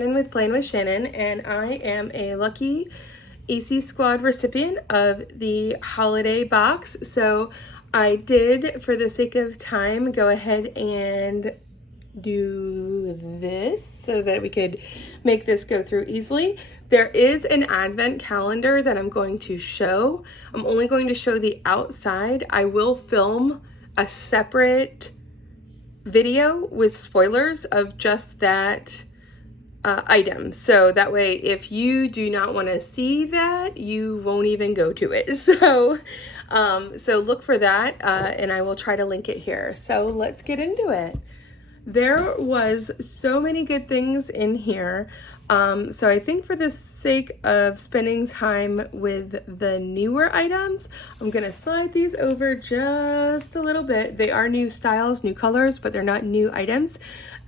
Shannon with Playing with Shannon, and I am a lucky AC Squad recipient of the holiday box. So I did, for the sake of time, go ahead and do this so that we could make this go through easily. There is an advent calendar that I'm going to show. I'm only going to show the outside. I will film a separate video with spoilers of just that item. So that way, if you do not want to see that, you won't even go to it. So look for that and I will try to link it here. So let's get into it. There was so many good things in here. So I think for the sake of spending time with the newer items, I'm gonna slide these over just a little bit. They are new styles, new colors, but they're not new items.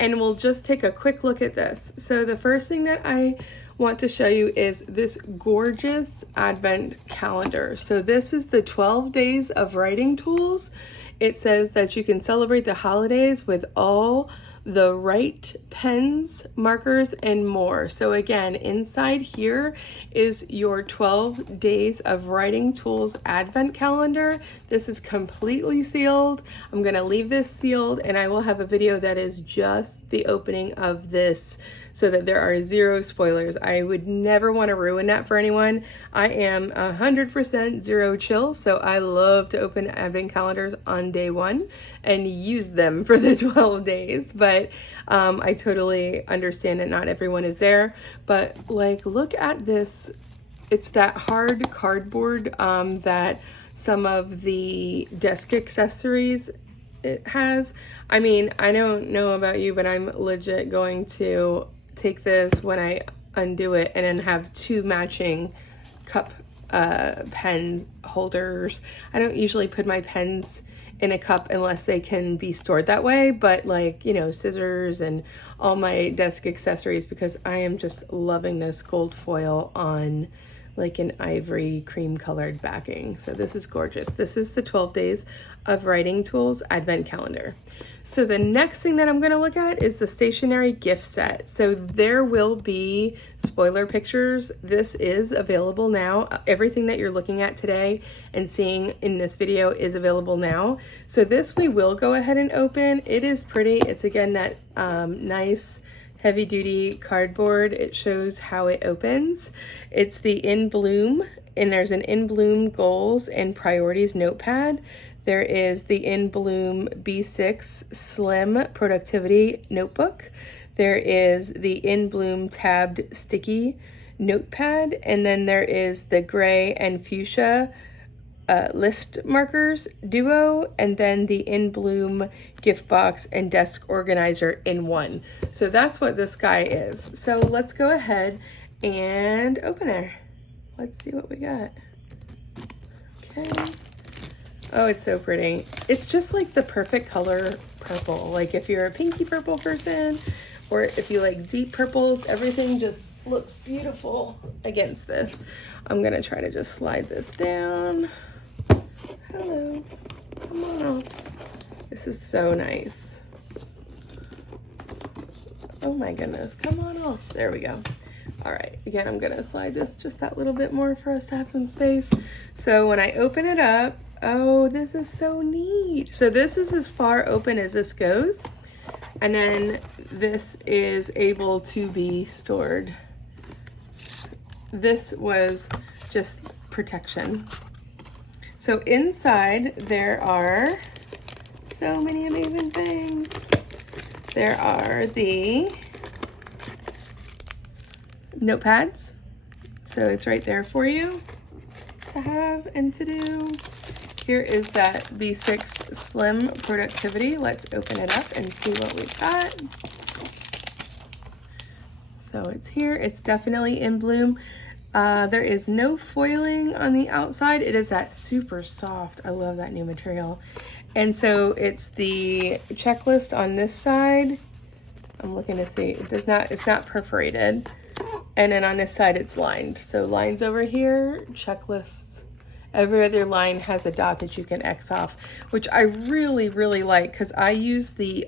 And we'll just take a quick look at this. So the first thing that I want to show you is this gorgeous advent calendar. So this is the 12 days of writing tools. It says that you can celebrate the holidays with all the right pens, markers, and more. So again, inside here is your 12 days of writing tools advent calendar. This is completely sealed. I'm gonna leave this sealed and I will have a video that is just the opening of this so that there are zero spoilers. I would never want to ruin that for anyone. I am 100% zero chill, so I love to open advent calendars on day one and use them for the 12 days. But I totally understand that not everyone is there. But like, look at this. It's that hard cardboard that some of the desk accessories it has. I mean, I don't know about you, but I'm legit going to take this when I undo it and then have two matching cup pens holders. I don't usually put my pens in a cup unless they can be stored that way, but like, you know, scissors and all my desk accessories, because I am just loving this gold foil on like an ivory cream colored backing. So this is gorgeous. This is the 12 days of writing tools advent calendar. So the next thing that I'm going to look at is the stationery gift set. So there will be spoiler pictures. This is available now. Everything that you're looking at today and seeing in this video is available now. So this we will go ahead and open. It is pretty. It's again that nice heavy duty cardboard. It shows how it opens. It's the In Bloom, and there's an In Bloom goals and priorities notepad. There is the In Bloom B6 Slim Productivity Notebook. There is the In Bloom Tabbed Sticky Notepad, and then there is the gray and fuchsia list markers duo, and then the In Bloom gift box and desk organizer in one. So that's what this guy is. So let's go ahead and open it. Let's see what we got. Okay. Oh, it's so pretty. It's just like the perfect color purple. Like if you're a pinky purple person, or if you like deep purples, everything just looks beautiful against this. I'm gonna try to just slide this down. Hello, come on off. This is so nice. Oh my goodness, come on off. There we go. All right, again, I'm gonna slide this just that little bit more for us to have some space. So when I open it up, oh, this is so neat. So this is as far open as this goes. And then this is able to be stored. This was just protection. So inside there are so many amazing things. There are the notepads. So it's right there for you to have and to do. Here is that B6 Slim Productivity. Let's open it up and see what we've got. So it's here. It's definitely In Bloom. There is no foiling on the outside. It is that super soft. I love that new material. And so it's the checklist on this side. I'm looking to see. It's not perforated. And then on this side it's lined. So lines over here, checklists. Every other line has a dot that you can X off, which I really, really like, because I use the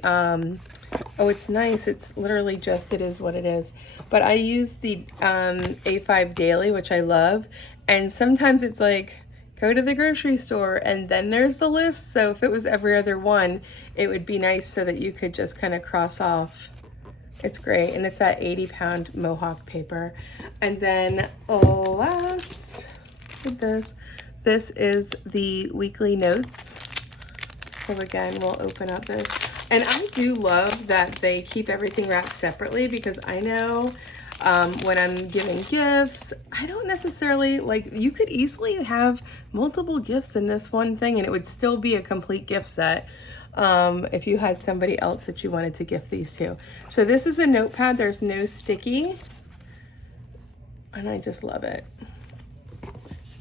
Oh, it's nice. It's literally just, it is what it is. But I use the A5 Daily, which I love. And sometimes it's like, go to the grocery store and then there's the list. So if it was every other one, it would be nice so that you could just kind of cross off. It's great. And it's that 80-pound Mohawk paper. And then last with this is the weekly notes. So again, we'll open up this. And I do love that they keep everything wrapped separately, because I know when I'm giving gifts, I don't necessarily, like, you could easily have multiple gifts in this one thing and it would still be a complete gift set if you had somebody else that you wanted to gift these to. So this is a notepad. There's no sticky. And I just love it.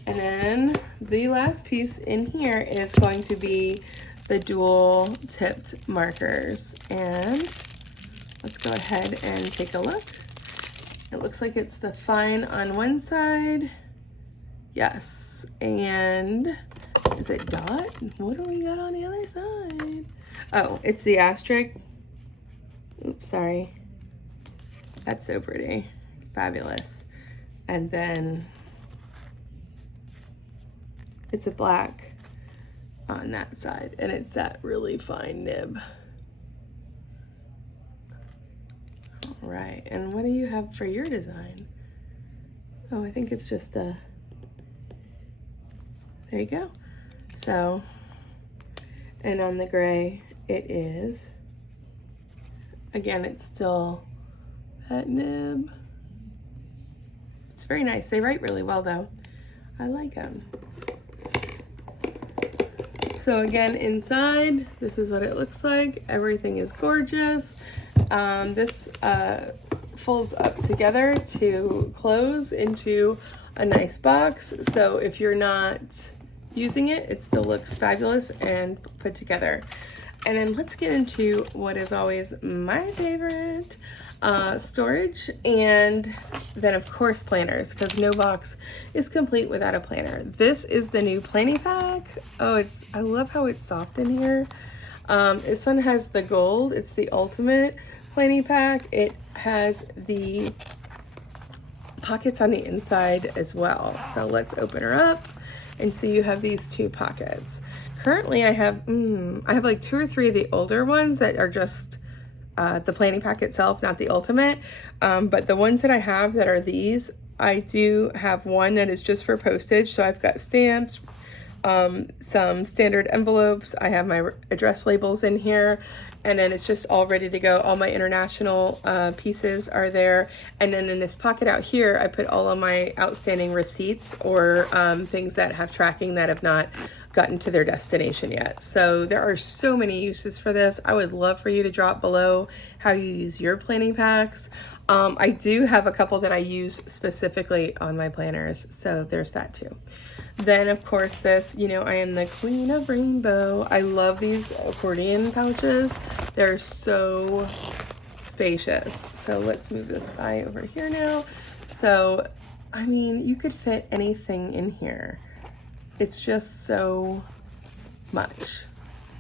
And then the last piece in here is going to be the dual tipped markers. And let's go ahead and take a look. It looks like it's the fine on one side. Yes. And is it dot? What do we got on the other side? Oh, it's the asterisk. Oops, sorry. That's so pretty. Fabulous. And then it's a black on that side, and it's that really fine nib. All right, and what do you have for your design? Oh, I think it's just a, there you go. So, and on the gray, it is, again, it's still that nib. It's very nice. They write really well though. I like them. So again, inside, this is what it looks like. Everything is gorgeous. This folds up together to close into a nice box. So if you're not using it, it still looks fabulous and put together. And then let's get into what is always my favorite, storage, and then of course planners, because no box is complete without a planner. This is the new planning pack. Oh, I love how it's soft in here. This one has the gold. It's the ultimate planning pack. It has the pockets on the inside as well. So let's open her up and see you have these two pockets. Currently I have like 2 or 3 of the older ones that are just the planning pack itself, not the ultimate. But the ones that I have that are these, I do have one that is just for postage. So I've got stamps, some standard envelopes. I have my address labels in here, and then it's just all ready to go. All my international pieces are there. And then in this pocket out here, I put all of my outstanding receipts or things that have tracking that have not gotten to their destination yet. So there are so many uses for this. I would love for you to drop below how you use your planning packs. I do have a couple that I use specifically on my planners, so there's that too. Then of course this, you know, I am the queen of rainbow. I love these accordion pouches. They're so spacious. So let's move this guy over here now. So, I mean, you could fit anything in here. It's just so much.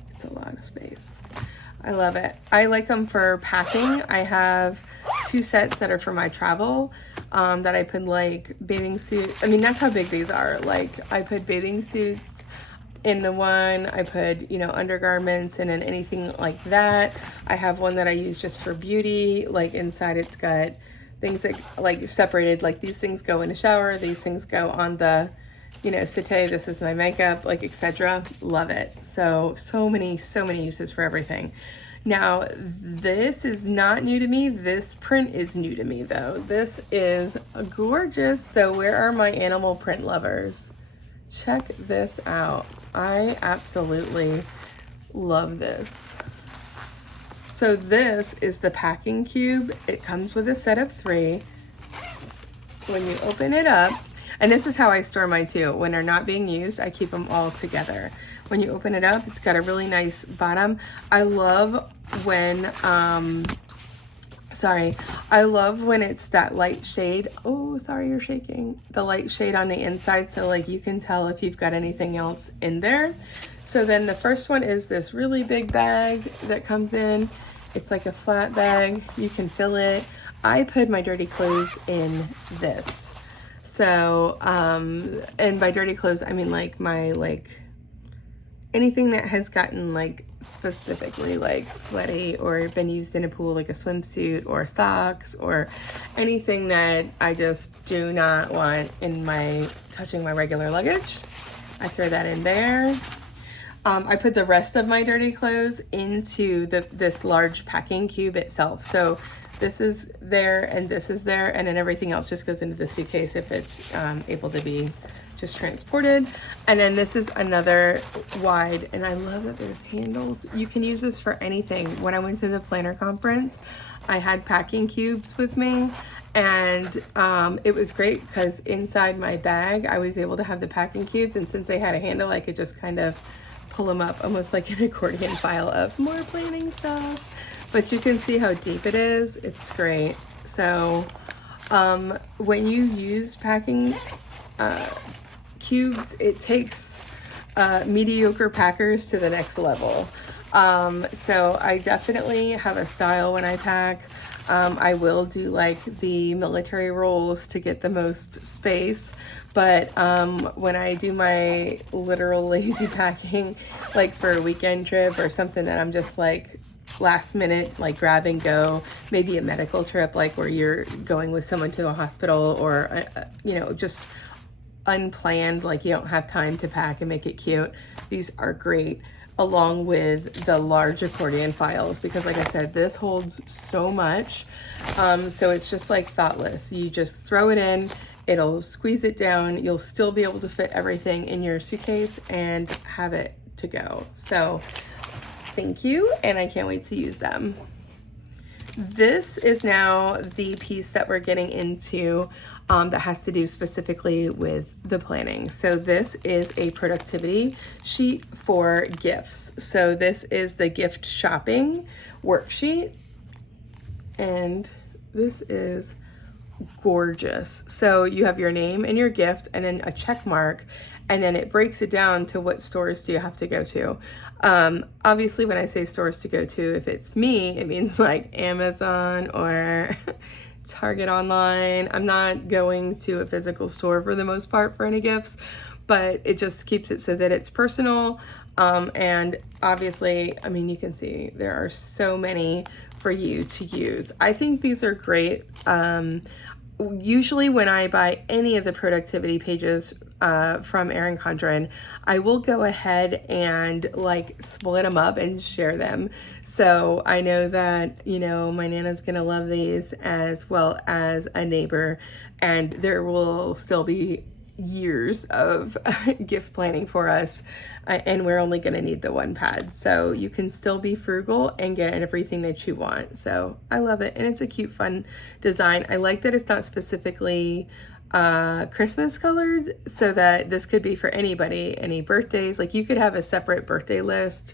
It's a lot of space. I love it. I like them for packing. I have 2 sets that are for my travel that I put like bathing suit. I mean, that's how big these are. Like I put bathing suits in the one, I put, you know, undergarments and then anything like that. I have one that I use just for beauty. Like inside it's got things that like separated, like these things go in the shower, these things go on the, you know, settee, this is my makeup, like etc. Love it. So many uses for everything. Now, this is not new to me. This print is new to me though. This is gorgeous. So where are my animal print lovers? Check this out. I absolutely love this. So this is the packing cube. It comes with a set of 3. When you open it up, and this is how I store mine too. When they're not being used, I keep them all together. When you open it up, it's got a really nice bottom. I love when, I love when it's that light shade. Oh, sorry, you're shaking. The light shade on the inside, so like you can tell if you've got anything else in there. So then the first one is this really big bag that comes in, It's like a flat bag. You can fill it. I put my dirty clothes in this. So, and by dirty clothes, I mean like my, like, anything that has gotten like specifically like sweaty or been used in a pool, like a swimsuit or socks or anything that I just do not want in my, touching my regular luggage. I throw that in there. I put the rest of my dirty clothes into this large packing cube itself. So this is there and this is there, and then everything else just goes into the suitcase if it's able to be just transported. And then this is another wide, and I love that there's handles. You can use this for anything. When I went to the planner conference, I had packing cubes with me, and it was great because inside my bag I was able to have the packing cubes, and since they had a handle, I could just kind of pull them up almost like an accordion file of more planning stuff. But you can see how deep it is. It's great. So when you use packing cubes, it takes mediocre packers to the next level. So I definitely have a style when I pack. I will do like the military rolls to get the most space, but when I do my literal lazy packing, like for a weekend trip or something that I'm just like last minute, like grab and go, maybe a medical trip, like where you're going with someone to a hospital, or you know, just unplanned, like you don't have time to pack and make it cute. These are great along with the large accordion files, because like I said, this holds so much. So it's just like thoughtless. You just throw it in, it'll squeeze it down. You'll still be able to fit everything in your suitcase and have it to go. So thank you, and I can't wait to use them. This is now the piece that we're getting into that has to do specifically with the planning. So this is a productivity sheet for gifts. So this is the gift shopping worksheet, and this is gorgeous. So you have your name and your gift and then a check mark, and then it breaks it down to what stores do you have to go to. Obviously when I say stores to go to, if it's me, it means like Amazon or Target online. I'm not going to a physical store for the most part for any gifts, but it just keeps it so that it's personal. And obviously, I mean, you can see there are so many for you to use. I think these are great. Usually when I buy any of the productivity pages from Erin Condren, I will go ahead and like split them up and share them. So I know that, you know, my Nana's gonna love these, as well as a neighbor, and there will still be years of gift planning for us, and we're only going to need the one pad, so you can still be frugal and get everything that you want. So I love it, and it's a cute, fun design. I like that it's not specifically Christmas colored, so that this could be for anybody, any birthdays. Like you could have a separate birthday list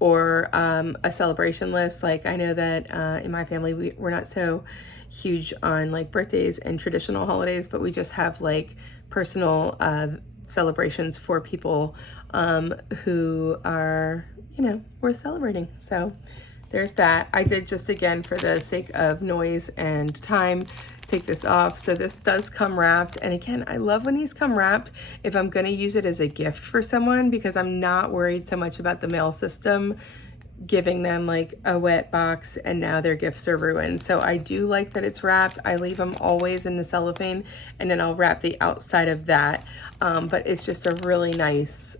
or a celebration list. Like I know that in my family we're not so huge on like birthdays and traditional holidays, but we just have like personal celebrations for people who are, you know, worth celebrating. So there's that. I did, just again for the sake of noise and time, take this off. So this does come wrapped, and again, I love when these come wrapped if I'm going to use it as a gift for someone, because I'm not worried so much about the mail system giving them like a wet box and now their gifts are ruined. So I do like that it's wrapped. I leave them always in the cellophane, and then I'll wrap the outside of that. But it's just a really nice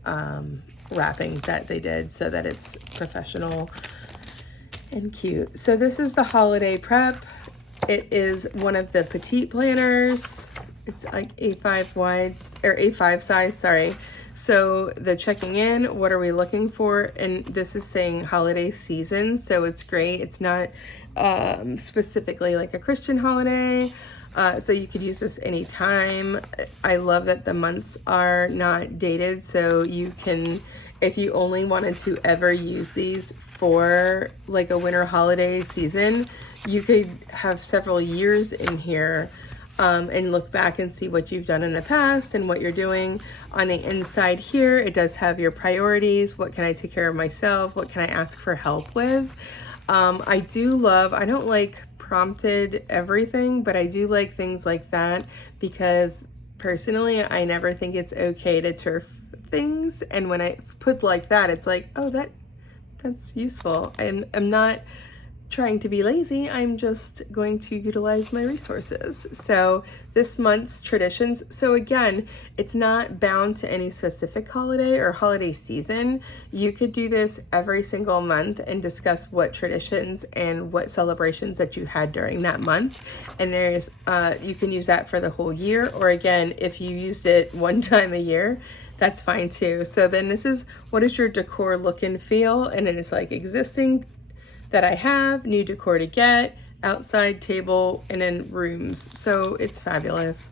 wrapping that they did so that it's professional and cute. So this is the holiday prep. It is one of the petite planners. It's like A5 wide, or A5 size, sorry. So the checking in, what are we looking for? And this is saying holiday season, so it's great. It's not specifically like a Christian holiday, so you could use this anytime. I love that the months are not dated, so you can, if you only wanted to ever use these for like a winter holiday season, you could have several years in here and look back and see what you've done in the past and what you're doing. On the inside here, it does have your priorities. What can I take care of myself? What can I ask for help with? I do love, I don't like prompted everything, but I do like things like that because personally, I never think it's okay to turf things. And when it's put like that, it's like, oh, that's useful. I'm not trying to be lazy. I'm just going to utilize my resources. So this month's traditions. So again, it's not bound to any specific holiday or holiday season. You could do this every single month and discuss what traditions and what celebrations that you had during that month. And there's, you can use that for the whole year. Or again, if you used it one time a year, that's fine too. So then this is, what is your decor look and feel? And it is like existing that I have, new decor to get, outside table, and then rooms. So it's fabulous.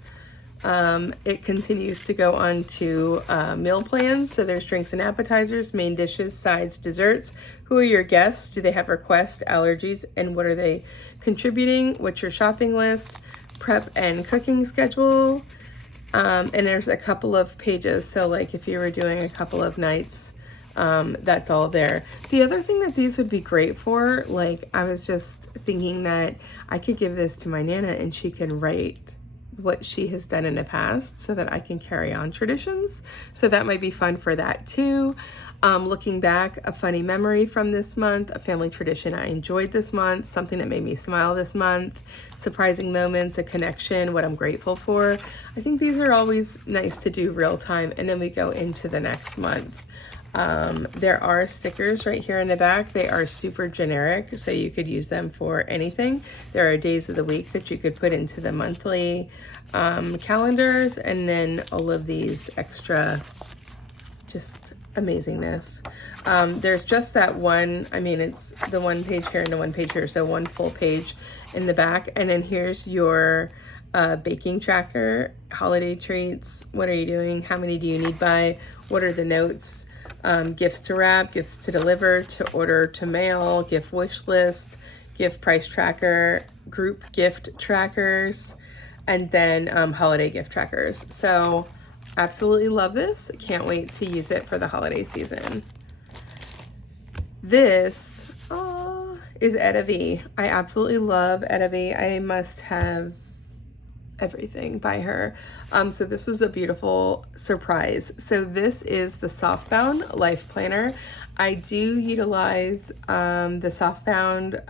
It continues to go on to meal plans. So there's drinks and appetizers, main dishes, sides, desserts. Who are your guests? Do they have requests, allergies, and what are they contributing? What's your shopping list? Prep and cooking schedule. And there's a couple of pages. So like if you were doing a couple of nights, that's all there. The other thing that these would be great for, like I was just thinking that I could give this to my Nana and she can write what she has done in the past so that I can carry on traditions. So that might be fun for that too. Looking back, a funny memory from this month, a family tradition I enjoyed this month, something that made me smile this month, surprising moments, a connection, what I'm grateful for. I think these are always nice to do real time, and then we go into the next month. There are stickers right here in the back. They are super generic, so you could use them for anything. There are days of the week that you could put into the monthly calendars, and then all of these extra just amazingness. There's just that one, I mean, it's the one page here and the one page here, so one full page in the back. And then here's your baking tracker, holiday treats, what are you doing, how many do you need by, what are the notes, gifts to wrap, gifts to deliver, to order, to mail, gift wish list, gift price tracker, group gift trackers, and then holiday gift trackers. So absolutely love this. Can't wait to use it for the holiday season. This is Etta V. I absolutely love Etta V. I must have everything by her. So this was a beautiful surprise. So this is the Softbound Life Planner. I do utilize the Softbound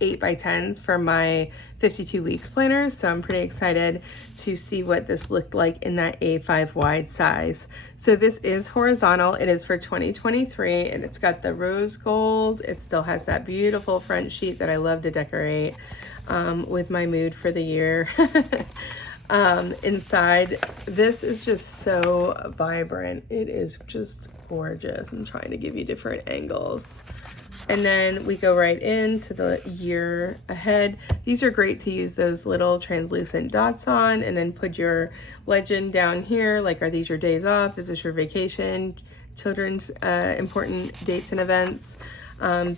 8x10s for my 52 weeks planners, so I'm pretty excited to see what this looked like in that A5 wide size. So this is horizontal. It is for 2023, and it's got the rose gold. It still has that beautiful front sheet that I love to decorate with my mood for the year. Inside, this is just so vibrant. It is just gorgeous. I'm trying to give you different angles. And then we go right into the year ahead. These are great to use those little translucent dots on, and then put your legend down here. Like, are these your days off? Is this your vacation? Children's important dates and events.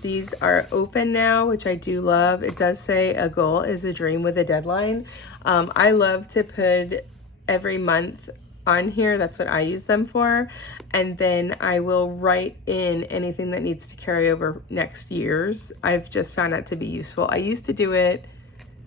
These are open now, which I do love. It does say a goal is a dream with a deadline. I love to put every month on here. That's what I use them for. And then I will write in anything that needs to carry over next year's. I've just found that to be useful. I used to do it,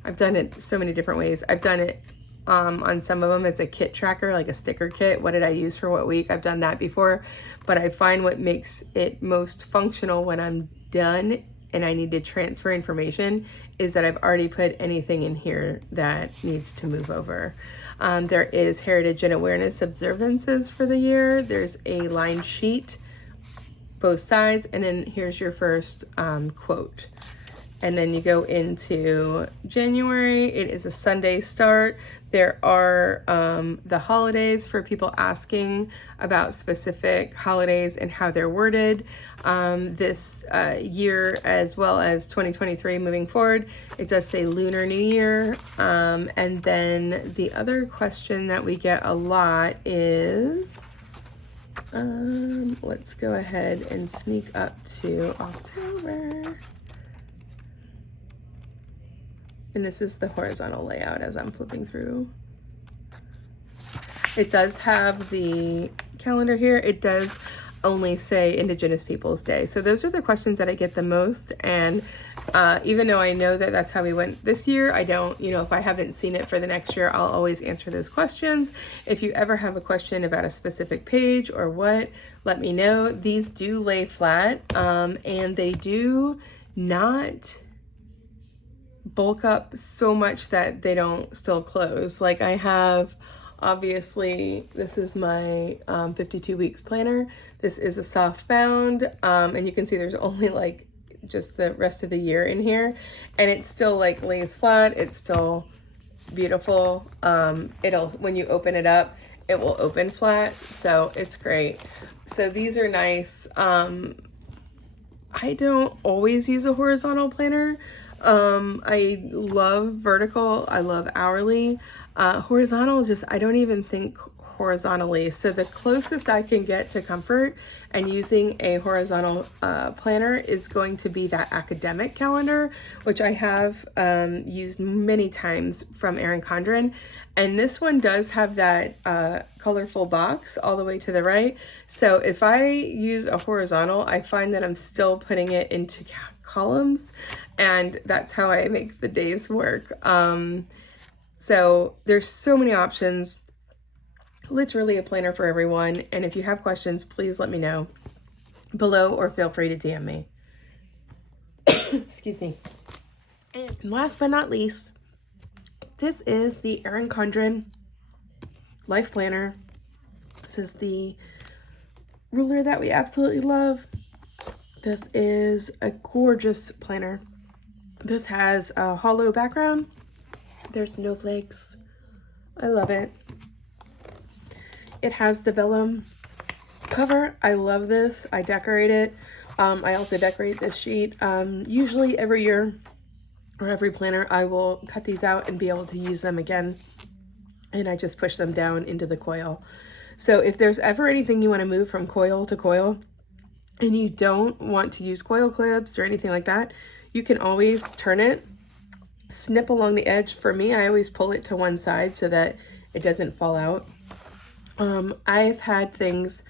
I've done it so many different ways. I've done it on some of them as a kit tracker, like a sticker kit. What did I use for what week? I've done that before, but I find what makes it most functional when I'm done and I need to transfer information is that I've already put anything in here that needs to move over. There is Heritage and Awareness observances for the year. There's a line sheet, both sides, and then here's your first quote. And then you go into January. It is a Sunday start. There are the holidays for people asking about specific holidays and how they're worded. This year, as well as 2023 moving forward, it does say Lunar New Year. And then the other question that we get a lot is, let's go ahead and sneak up to October. And this is the horizontal layout as I'm flipping through. It does have the calendar here. It does only say Indigenous Peoples Day. So those are the questions that I get the most. And even though I know that that's how we went this year, I don't, if I haven't seen it for the next year, I'll always answer those questions. If you ever have a question about a specific page or what, let me know. These do lay flat, and they do not bulk up so much that they don't still close. Like I have, obviously, this is my 52 weeks planner. This is a soft bound, and you can see there's only like just the rest of the year in here, and it still like lays flat. It's still beautiful. When you open it up, it will open flat, so it's great. So these are nice. I don't always use a horizontal planner. I love vertical. I love hourly. Horizontal, I don't even think horizontally. So the closest I can get to comfort and using a horizontal planner is going to be that academic calendar, which I have used many times from Erin Condren. And this one does have that colorful box all the way to the right. So if I use a horizontal, I find that I'm still putting it into columns, and that's how I make the days work. So there's so many options. Literally a planner for everyone. And if you have questions, please let me know below or feel free to DM me. Excuse me. And last but not least, this is the Erin Condren Life Planner. This is the ruler that we absolutely love. This is a gorgeous planner. This has a hollow background. There's snowflakes. I love it. It has the vellum cover. I love this. I decorate it. I also decorate this sheet. Usually every year or every planner, I will cut these out and be able to use them again. And I just push them down into the coil. So if there's ever anything you want to move from coil to coil and you don't want to use coil clips or anything like that, you can always turn it, snip along the edge. For me, I always pull it to one side so that it doesn't fall out. I've had things,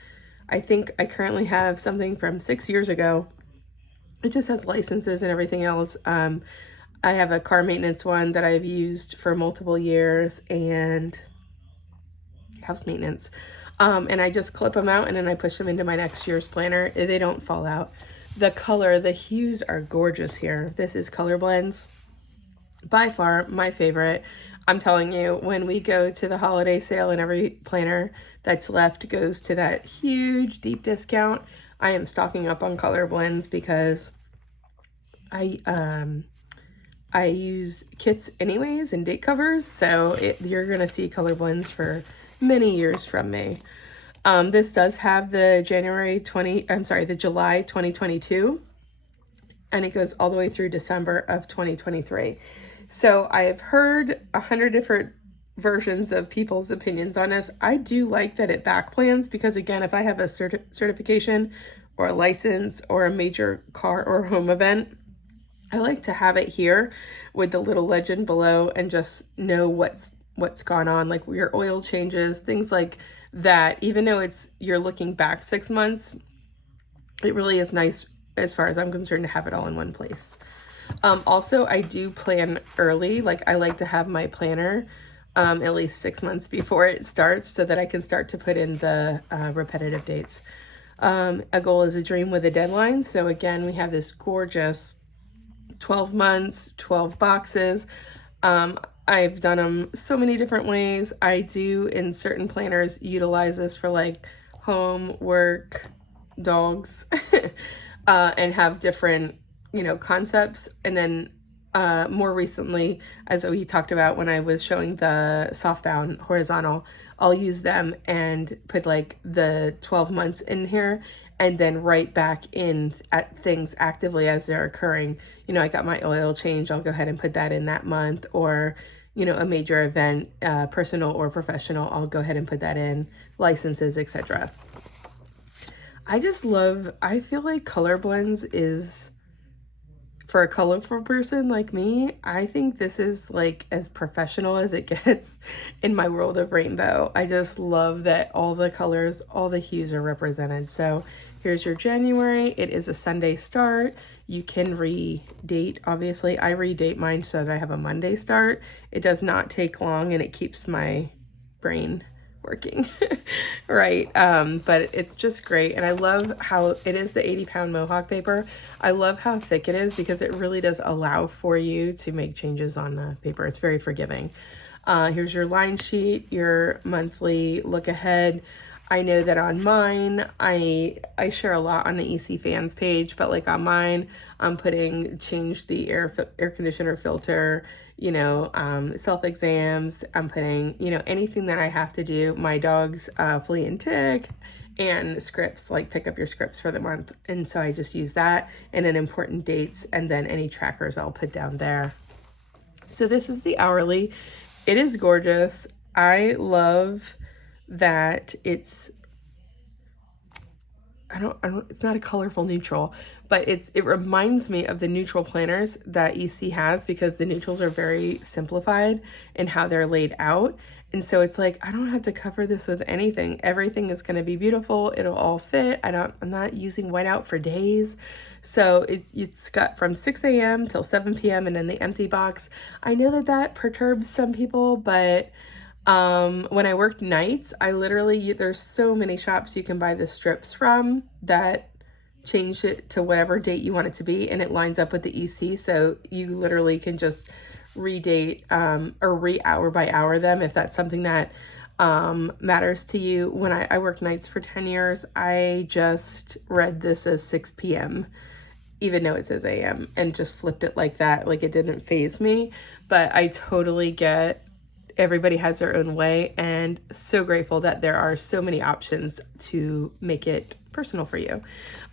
I think I currently have something from 6 years ago. It just has licenses and everything else. I have a car maintenance one that I've used for multiple years, and house maintenance. And I just clip them out and then I push them into my next year's planner. They don't fall out. The color, the hues are gorgeous here. This is Color Blends. By far my favorite. I'm telling you, when we go to the holiday sale and every planner that's left goes to that huge deep discount, I am stocking up on Color Blends because I use kits anyways and date covers, so you're gonna see Color Blends for many years from me. This does have the the July 2022, and it goes all the way through December of 2023. So I have heard 100 different versions of people's opinions on this. I do like that it back plans because, again, if I have a certification or a license or a major car or home event, I like to have it here with the little legend below and just know what's gone on, like your oil changes, things like that. Even though you're looking back 6 months, it really is nice as far as I'm concerned to have it all in one place. Also, I do plan early. Like I like to have my planner at least 6 months before it starts so that I can start to put in the repetitive dates. A goal is a dream with a deadline. So again, we have this gorgeous 12 months, 12 boxes. I've done them so many different ways. I do in certain planners utilize this for like home, work, dogs, and have different, concepts. And then more recently, as we talked about when I was showing the softbound horizontal, I'll use them and put like the 12 months in here and then right back in at things actively as they're occurring. I got my oil change, I'll go ahead and put that in that month, or a major event, personal or professional, I'll go ahead and put that in, licenses, etc. I feel like Color Blends is for a colorful person like me, I think this is like as professional as it gets in my world of rainbow. I just love that all the colors, all the hues are represented. So here's your January. It is a Sunday start. You can redate. Obviously, I redate mine so that I have a Monday start. It does not take long and it keeps my brain working right. But it's just great. And I love how it is the 80-pound Mohawk paper. I love how thick it is because it really does allow for you to make changes on the paper. It's very forgiving. Here's your line sheet, your monthly look ahead. I know that on mine, I share a lot on the EC fans page, but like on mine, I'm putting change the air conditioner filter, you know, self exams. I'm putting, you know, anything that I have to do, my dog's flea and tick, and scripts, like pick up your scripts for the month. And so I just use that, and then important dates, and then any trackers I'll put down there. So this is the hourly. It is gorgeous. I love that it's it's not a colorful neutral, but it reminds me of the neutral planners that EC has, because the neutrals are very simplified in how they're laid out. And so it's like, I don't have to cover this with anything. Everything is going to be beautiful. It'll all fit. I'm not using whiteout for days. So it's got from 6 a.m. till 7 p.m. and then the empty box. I know that perturbs some people, but when I worked nights, I literally, there's so many shops you can buy the strips from that change it to whatever date you want it to be, and it lines up with the EC. So you literally can just redate or re-hour by hour them if that's something that matters to you. When I worked nights for 10 years, I just read this as 6 p.m. even though it says AM, and just flipped it like that. Like, it didn't faze me, but I totally get everybody has their own way, and so grateful that there are so many options to make it personal for you.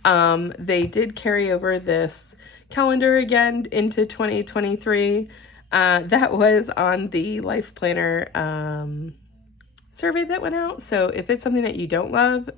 They did carry over this calendar again into 2023. That was on the Life Planner survey that went out. So if it's something that you don't love,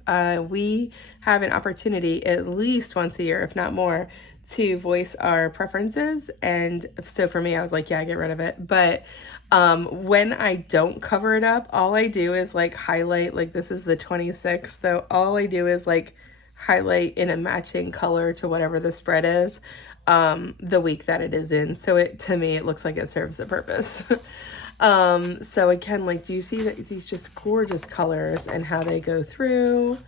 we have an opportunity at least once a year, if not more, to voice our preferences. And so for me, I was like, yeah, get rid of it. But when I don't cover it up, all I do is like highlight, like this is the 26th, so all I do is like highlight in a matching color to whatever the spread is, the week that it is in. So to me, it looks like it serves the purpose. So again, like, do you see that these just gorgeous colors and how they go through?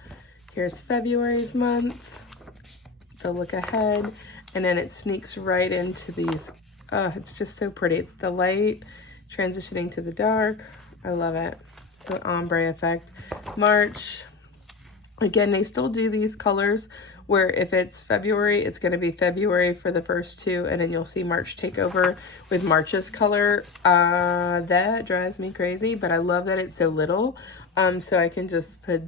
Here's February's month, the look ahead, and then it sneaks right into these. Oh, it's just so pretty. It's the light transitioning to the dark. I love it. The ombre effect. March. Again, they still do these colors where if it's February, it's going to be February for the first two, and then you'll see March take over with March's color. That drives me crazy, but I love that it's so little. So I can just put,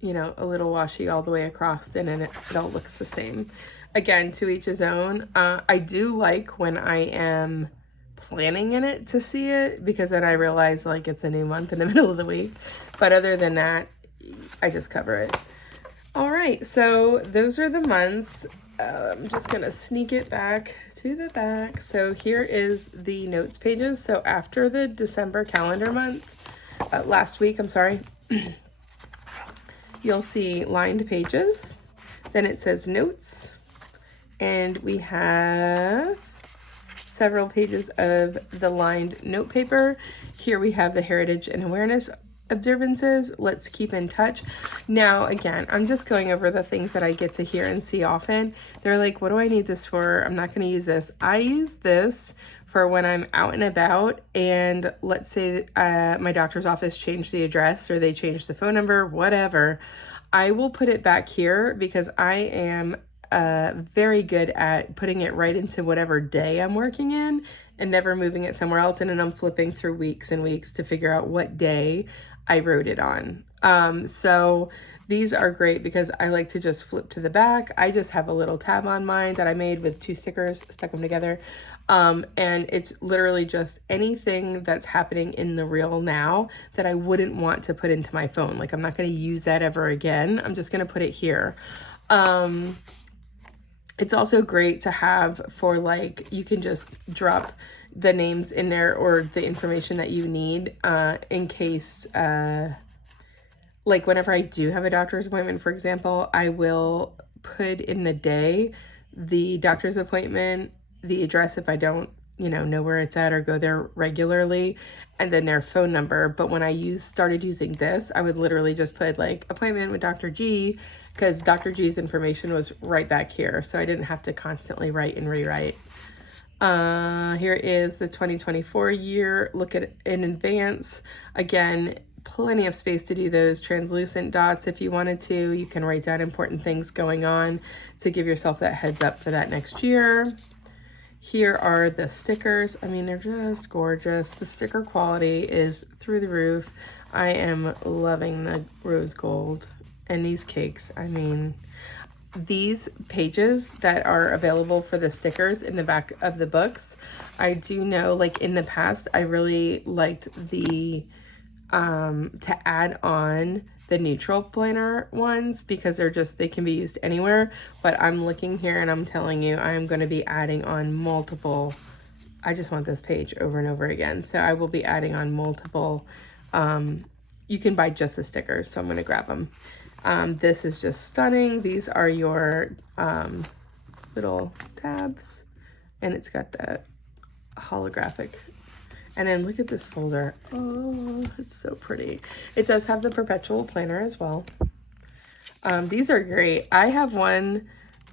you know, a little washi all the way across, and then it all looks the same. Again, to each his own. I do like when I am planning in it to see it, because then I realize like it's a new month in the middle of the week. But other than that, I just cover it. All right, so those are the months. I'm just gonna sneak it back to the back. So here is the notes pages. So after the December calendar month, last week, I'm sorry, you'll see lined pages. Then it says notes, and we have several pages of the lined note paper. Here we have the Heritage and Awareness observances. Let's keep in touch. Now, again, I'm just going over the things that I get to hear and see often. They're like, what do I need this for? I'm not going to use this. I use this for when I'm out and about, and let's say my doctor's office changed the address, or they changed the phone number, whatever. I will put it back here because I am very good at putting it right into whatever day I'm working in and never moving it somewhere else. And then I'm flipping through weeks and weeks to figure out what day I wrote it on. So these are great because I like to just flip to the back. I just have a little tab on mine that I made with 2 stickers, stuck them together. And it's literally just anything that's happening in the real now that I wouldn't want to put into my phone. Like, I'm not going to use that ever again. I'm just going to put it here. It's also great to have for like, you can just drop the names in there or the information that you need in case, like whenever I do have a doctor's appointment, for example, I will put in the day the doctor's appointment, the address if I don't, know where it's at or go there regularly, and then their phone number. But when I started using this, I would literally just put like appointment with Dr. G, because Dr. G's information was right back here. So I didn't have to constantly write and rewrite. Here is the 2024 year. Look at it in advance. Again, plenty of space to do those translucent dots if you wanted to. You can write down important things going on to give yourself that heads up for that next year. Here are the stickers. I mean, they're just gorgeous. The sticker quality is through the roof. I am loving the rose gold and these cakes. I mean, these pages that are available for the stickers in the back of the books, I do know, like in the past, I really liked the to add on the neutral planner ones because they can be used anywhere. But I'm looking here and I'm telling you, I am going to be adding on multiple. I just want this page over and over again. So I will be adding on multiple. You can buy just the stickers, so I'm going to grab them. This is just stunning. These are your little tabs, and it's got that holographic. And then look at this folder. Oh, it's so pretty. It does have the perpetual planner as well. These are great. I have one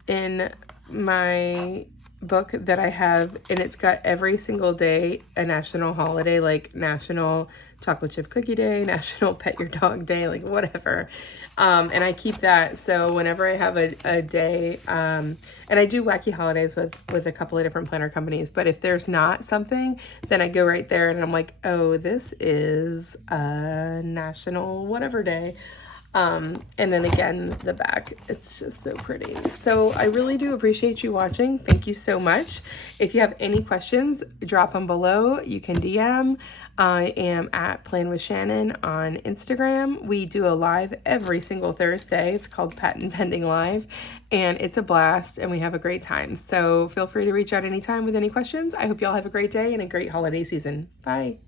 in my book that I have, and it's got every single day a national holiday, like National Chocolate Chip Cookie Day, National Pet Your Dog Day, like whatever. And I keep that, so whenever I have a day, and I do wacky holidays with a couple of different planner companies, but if there's not something, then I go right there and I'm like, oh, this is a national whatever day. And then again, the back, it's just so pretty. So I really do appreciate you watching. Thank you so much. If you have any questions, drop them below. You can DM. I am at Plan with Shannon on Instagram. We do a live every single Thursday. It's called Patent Pending Live, and it's a blast, and we have a great time. So feel free to reach out anytime with any questions. I hope y'all have a great day and a great holiday season. Bye.